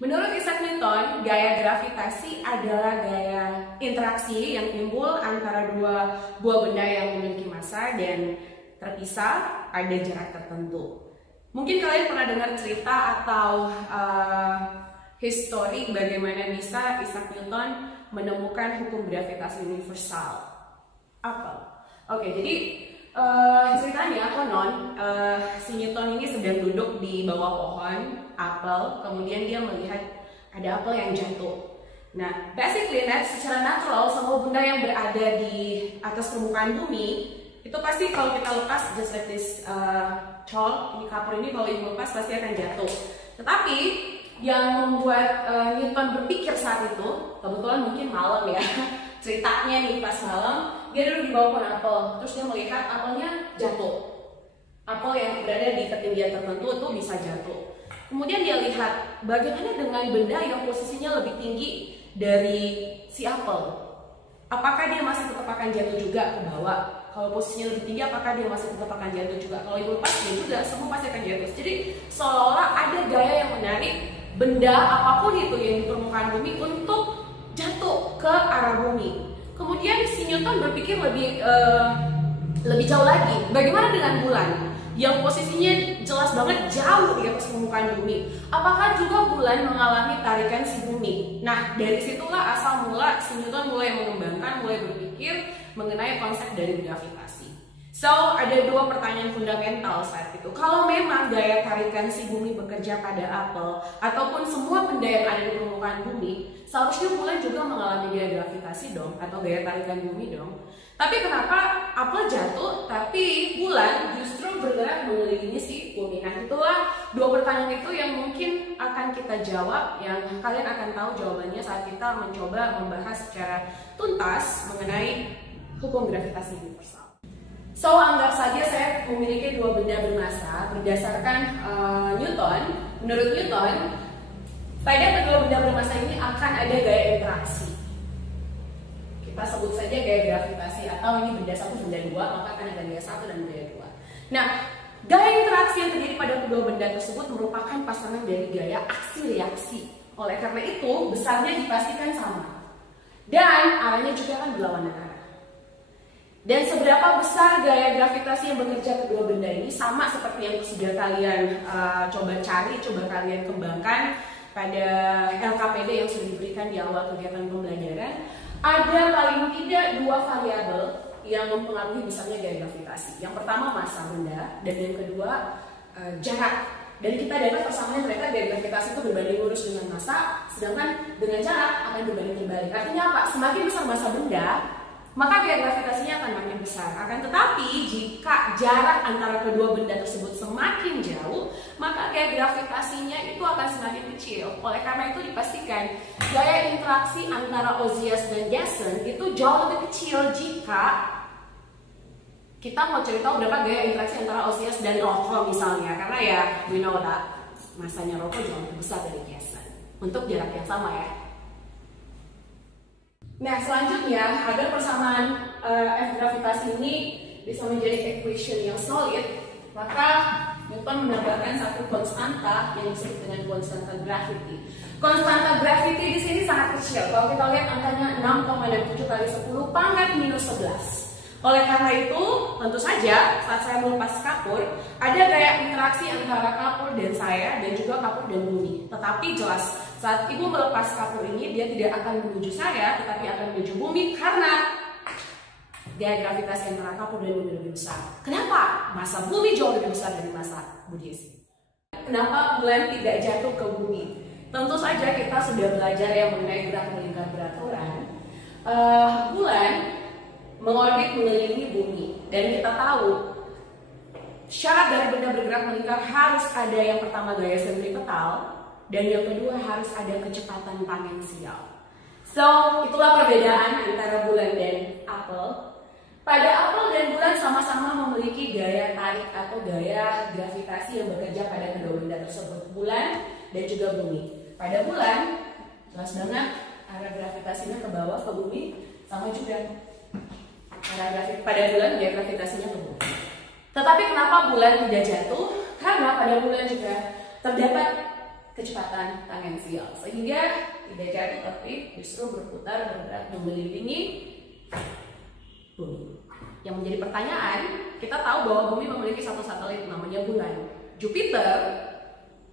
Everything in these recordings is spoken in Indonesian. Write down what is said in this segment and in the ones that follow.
Menurut Isaac Newton, gaya gravitasi adalah gaya interaksi yang timbul antara dua buah benda yang memiliki massa dan terpisah pada jarak tertentu. Mungkin kalian pernah dengar cerita atau histori bagaimana bisa Isaac Newton menemukan hukum gravitasi universal. Apa? Oke, jadi ceritanya konon si Newton ini sedang duduk di bawah pohon apel, kemudian dia melihat ada apel yang jatuh. Nah, basically secara natural semua benda yang berada di atas permukaan bumi itu pasti kalau kita lepas just like this chalk, ini kapur ini kalau dilepas pasti akan jatuh. Tetapi yang membuat Newton berpikir saat itu, kebetulan mungkin malam ya, ceritanya nih pas malam, dia duduk di bawah pohon apel, terus dia melihat apelnya jatuh. Apel yang berada di ketinggian tertentu itu bisa jatuh. Kemudian dia lihat bagaimana dengan benda yang posisinya lebih tinggi dari si apel. Apakah dia masih tetap akan jatuh juga ke bawah? Kalau posisinya lebih tinggi, apakah dia masih tetap akan jatuh juga? Kalau itu lepas, dia juga semua pasti akan jatuh. Jadi seolah-olah ada gaya yang menarik benda apapun itu yang di permukaan bumi untuk jatuh ke arah bumi. Kemudian si Newton berpikir lebih jauh lagi. Bagaimana dengan bulan yang posisinya jelas banget jauh di atas permukaan bumi? Apakah juga bulan mengalami tarikan si bumi? Nah, dari situlah asal mula si Newton mulai mengembangkan, mulai berpikir mengenai konsep dari gravitasi. So, ada dua pertanyaan fundamental saat itu. Kalau memang gaya tarikan si bumi bekerja pada apel ataupun semua benda yang ada di permukaan bumi, seharusnya bulan juga mengalami gaya gravitasi dong, atau gaya tarikan bumi dong. Tapi kenapa apel jatuh, tapi bulan justru bergerak mengelilingi si bumi? Nah, itulah dua pertanyaan itu yang mungkin akan kita jawab, yang kalian akan tahu jawabannya saat kita mencoba membahas secara tuntas mengenai hukum gravitasi universal. So, anggap saja saya memiliki dua benda bermassa berdasarkan Newton. Menurut Newton, pada kedua benda bermassa ini akan ada gaya interaksi. Kita sebut saja gaya gravitasi, atau ini benda satu, benda dua, maka akan ada gaya satu dan gaya dua. Nah, gaya interaksi yang terjadi pada kedua benda tersebut merupakan pasangan dari gaya aksi-reaksi. Oleh karena itu, besarnya dipastikan sama. Dan arahnya juga akan berlawanan arah. Dan seberapa besar gaya gravitasi yang bekerja kedua benda ini sama seperti yang sudah kalian coba cari, coba kalian kembangkan pada LKPD yang sudah diberikan di awal kegiatan pembelajaran. Ada paling tidak dua variabel yang mempengaruhi besarnya gaya gravitasi. Yang pertama massa benda, dan yang kedua jarak. Dan kita dapat persamaan mereka, gaya gravitasi itu berbanding lurus dengan massa, sedangkan dengan jarak akan berbanding terbalik. Artinya apa? Semakin besar massa benda, maka gaya gravitasinya akan makin besar. Akan tetapi jika jarak antara kedua benda tersebut semakin jauh, maka gaya gravitasinya itu akan semakin kecil. Oleh karena itu dipastikan gaya interaksi antara Ozias dan Jason itu jauh lebih kecil jika kita mau cari tahu berapa gaya interaksi antara Ozias dan rokok misalnya. Karena ya we know that masanya rokok jauh lebih besar dari Jason untuk jarak yang sama ya. Nah, selanjutnya agar persamaan F gravitasi ini bisa menjadi equation yang solid, maka Newton menambahkan satu konstanta yang disebut dengan konstanta gravity. Konstanta gravity di sini sangat kecil. Kalau kita lihat angkanya 6,67 kali 10 pangkat minus 11. Oleh karena itu, tentu saja saat saya melepas kapur, ada gaya interaksi antara kapur dan saya dan juga kapur dan bumi. Tetapi jelas saat ibu melepas kapur ini, dia tidak akan menuju saya, tetapi akan menuju bumi karena gaya gravitasi antara kapur dan bumi lebih besar. Kenapa? Massa bumi jauh lebih besar dari massa Budiesi. Kenapa bulan tidak jatuh ke bumi? Tentu saja kita sudah belajar yang mengenai gerak melingkar beraturan. Bulan mengorbit mengelilingi bumi, dan kita tahu syarat dari benda bergerak melingkar harus ada yang pertama gaya sentripetal, dan yang kedua harus ada kecepatan tangensial. So, itulah perbedaan antara bulan dan apel. Pada apel dan bulan sama-sama memiliki gaya tarik atau gaya gravitasi yang bekerja pada kedua benda tersebut, bulan dan juga bumi. Pada bulan, jelas banget arah gravitasinya ke bawah ke bumi sama juga. Pada bulan gaya gravitasinya ke bumi. Tetapi kenapa bulan tidak jatuh? Karena pada bulan juga terdapat kecepatan tangensial, sehingga tidak jatuh tapi justru berputar bergerak mengelilingi bumi. Yang menjadi pertanyaan, kita tahu bahwa bumi memiliki satu satelit namanya bulan. Jupiter,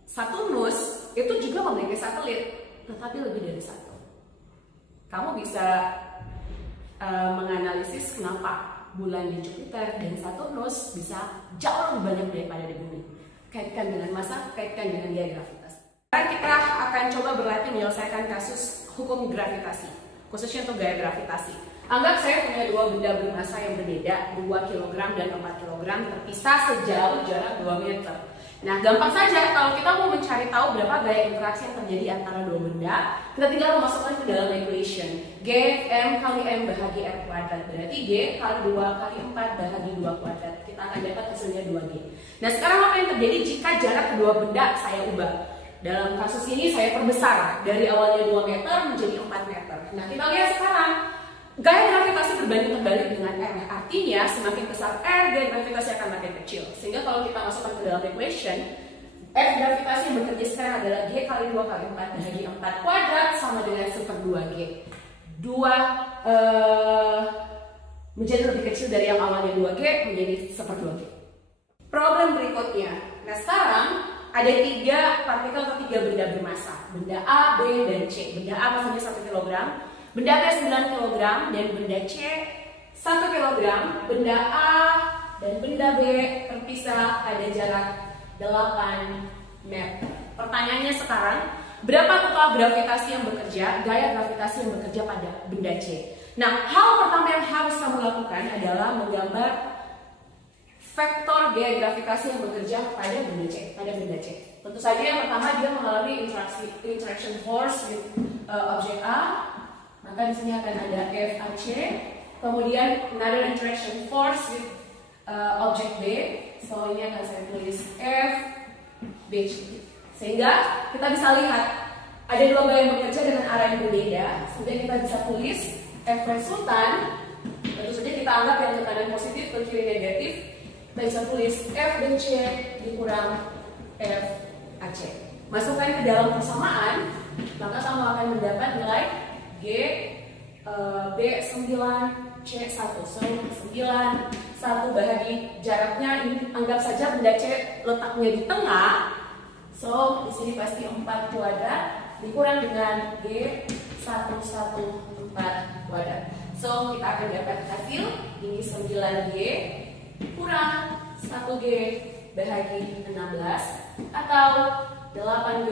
Saturnus itu juga memiliki satelit, tetapi lebih dari satu. Kamu bisa menganalisis kenapa bulan di Jupiter dan Saturnus bisa jauh lebih banyak daripada di bumi. Kaitkan dengan massa, kaitkan dengan gaya gravitasi. Sekarang kita akan coba berlatih menyelesaikan kasus hukum gravitasi, khususnya untuk gaya gravitasi. Anggap saya punya dua benda bermassa yang berbeda, 2 kg dan 4 kg, terpisah sejauh jarak 2 meter. Nah, gampang saja kalau kita mau mencari tahu berapa gaya interaksi yang terjadi antara dua benda, kita tinggal memasukkan ke dalam equation. G M kali M bahagi R kuadrat, berarti G kali 2 kali 4 bahagi 2 kuadrat. Kita akan dapat hasilnya 2G. Nah, sekarang apa yang terjadi jika jarak kedua benda saya ubah? Dalam kasus ini saya perbesar, dari awalnya 2 meter menjadi 4 meter. Nah, kita lihat sekarang, gaya gravitasi berbanding terbalik dengan R. Artinya semakin besar R, gaya gravitasi akan makin kecil. Sehingga kalau kita masukkan ke dalam equation, F gravitasi yang bekerja sekarang adalah G kali 2 kali 4 bahagi 4 kuadrat sama dengan 1/2G. 2 menjadi lebih kecil dari yang awalnya 2G menjadi 1/2G. Problem berikutnya. Nah, sekarang ada 3 partikel atau 3 benda bermassa. Benda A, B, dan C. Benda A massanya 1 kg. Benda B 9 kg dan benda C 1 kg. Benda A dan benda B terpisah pada jarak 8 meter. Pertanyaannya sekarang, berapa total gravitasi yang bekerja, gaya gravitasi yang bekerja pada benda C? Nah, hal pertama yang harus kamu lakukan adalah menggambar vektor gaya gravitasi yang bekerja pada benda C. Tentu saja yang pertama dia mengalami interaction force with objek A. Maka di sini akan ada FAC, kemudian another interaction force with object B. So ini akan saya tulis FBC. Sehingga kita bisa lihat ada dua gaya yang bekerja dengan arah yang berbeda. Sehingga kita bisa tulis F resultan. Tentu saja kita anggap yang tekanan positif ke kiri negatif. Kita bisa tulis FBC dikurang FAC. Masukkan ke dalam persamaan, maka kamu akan mendapat nilai G, B 9, C 1. So 9, 1 bahagi jaraknya ini anggap saja benda C letaknya di tengah. So di sini pasti 4 kuadrat dikurang dengan G 114 kuadrat. So kita akan dapat hasil ini 9G kurang 1G bahagi 16 atau 8G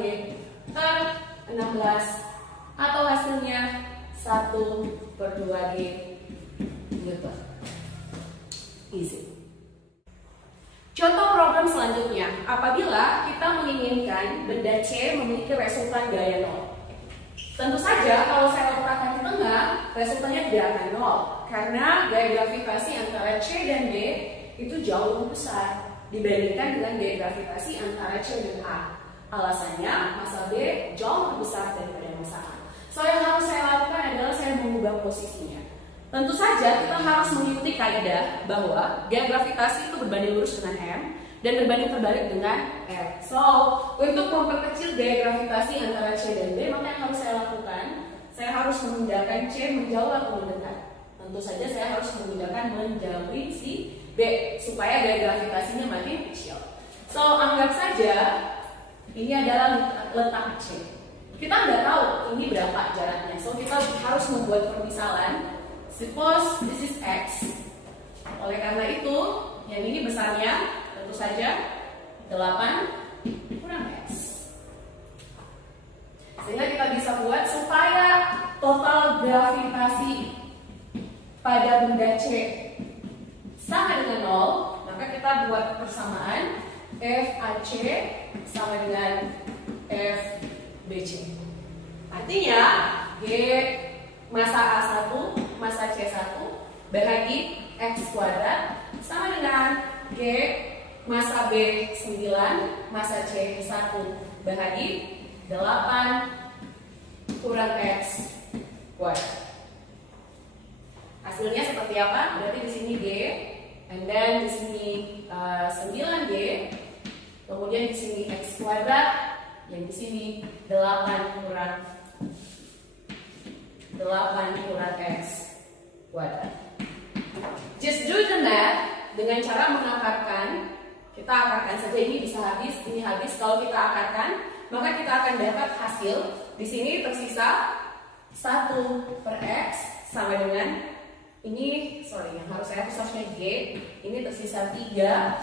per 16 atau hasilnya 1/2G Newton. Easy. Contoh problem selanjutnya, apabila kita menginginkan benda C memiliki resultan gaya 0. Tentu saja kalau saya letakkan di tengah, resultannya tidak akan 0 karena gaya gravitasi antara C dan B itu jauh lebih besar dibandingkan dengan gaya gravitasi antara C dan A. Alasannya massa B jauh lebih besar daripada massa A. So yang harus saya lakukan adalah saya mengubah posisinya. Tentu saja kita harus mengikuti kaidah bahwa gaya gravitasi itu berbanding lurus dengan M dan berbanding terbalik dengan R. So untuk memperkecil gaya gravitasi antara C dan B, maka yang harus saya lakukan, saya harus memindahkan C menjauh atau mendekat. Tentu saja saya harus memindahkan menjauhi si B supaya gaya gravitasinya makin kecil. So anggap saja ini adalah letak C. Kita nggak tahu ini berapa jaraknya, so kita harus membuat permisalan. Suppose this is X. Oleh karena itu, yang ini besarnya tentu saja 8 kurang X. Sehingga kita bisa buat supaya total gravitasi pada benda C sama dengan 0, maka kita buat persamaan FAC sama dengan FBC. Artinya G massa A1, massa C1 bahagi X kuadrat sama dengan G massa B 9, massa C1 bahagi 8 kurang X kuadrat. Hasilnya seperti apa? Berarti di sini G, and then di sini 9G, kemudian di sini X kuadrat yang di sini 8 kurang X kuadrat. Just do the math dengan cara mengakarkan. Kita akarkan saja, ini bisa habis, ini habis. Kalau kita akarkan, maka kita akan dapat hasil. Di sini tersisa 1 per X sama dengan ini, yang harus saya hapus harusnya G. Ini tersisa 3,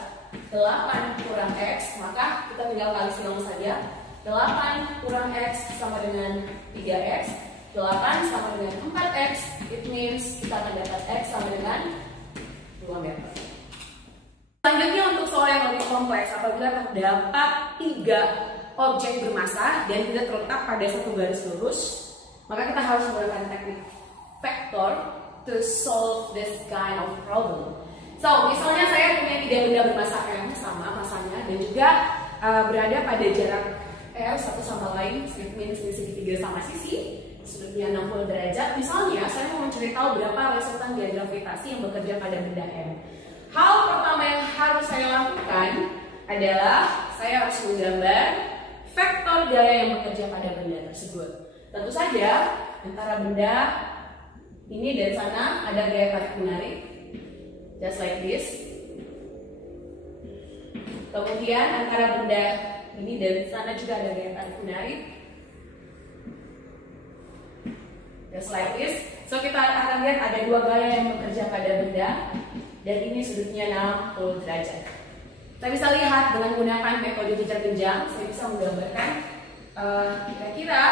8 kurang X, maka kita tinggal kali silang saja. 8 kurang X sama dengan 3X, 8 sama dengan 4X, it means kita akan dapat X sama dengan 2 meter. Selanjutnya untuk soal yang lebih kompleks, apabila terdapat 3 objek bermassa dan tidak terletak pada satu garis lurus, maka kita harus menggunakan teknik vektor to solve this kind of problem. So, misalnya saya punya 3 benda bermassa M sama masanya dan juga berada pada jarak R satu sama lain, it means ini segitiga sama sisi, sudutnya 60 derajat. Misalnya, saya mau mencari tahu berapa resultan gaya gravitasi yang bekerja pada benda M. Hal pertama yang harus saya lakukan adalah saya harus menggambar vektor gaya yang bekerja pada benda tersebut. Tentu saja antara benda ini dan sana ada gaya tarik menarik, just like this. Kemudian antara benda ini dan sana juga ada gaya tarik menarik, just like this. So kita akan lihat ada 2 gaya yang bekerja pada benda. Dan ini sudutnya 60 derajat. Kita bisa lihat dengan menggunakan metode jejar jenjang, saya bisa menggambarkan kira-kira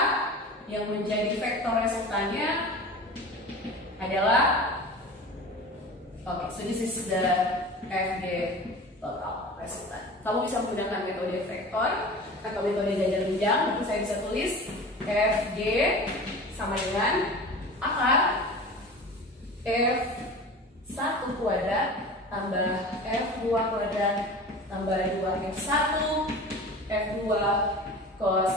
yang menjadi vektor resultannya adalah, so this is the FG total resultan. Kamu bisa menggunakan metode vektor atau metode jejar jenjang, nanti saya bisa tulis FG sama dengan akar F1 kuadrat tambah F2 kuadrat tambah 2F1 F2 cos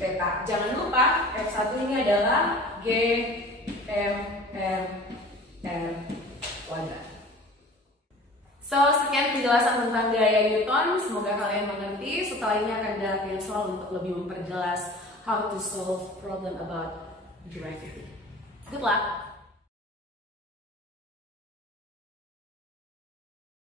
theta. Jangan lupa F1 ini adalah G M M M kuadrat. So, sekian penjelasan tentang gaya Newton. Semoga kalian mengerti. Setelah ini akan ada latihan soal untuk lebih memperjelas how to solve problem about gravity. Good luck!